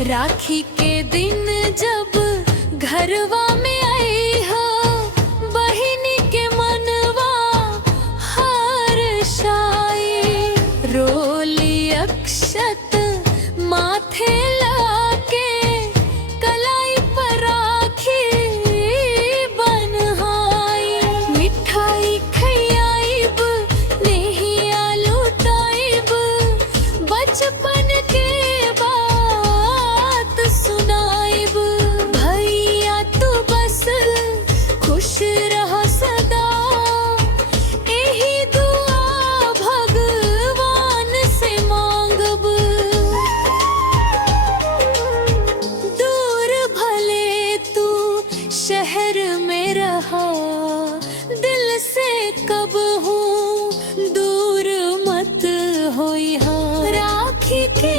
राखी के दिन जब घरवा में आई हो, बहिनी के मनवा हर्षाई। रोली अक्षत माथे लाके, कलाई पर राखी बन्हाई। मिठाई खियाइब, नेहिया लुटाइब, बचपन के बात सुनाइब। भैया तू बस खुश रह सदा, एही दुआ भगवान से मांगब। दूर भले तू शहर में रहा, दिल से कब हूँ दूर मत होइहा। राखी के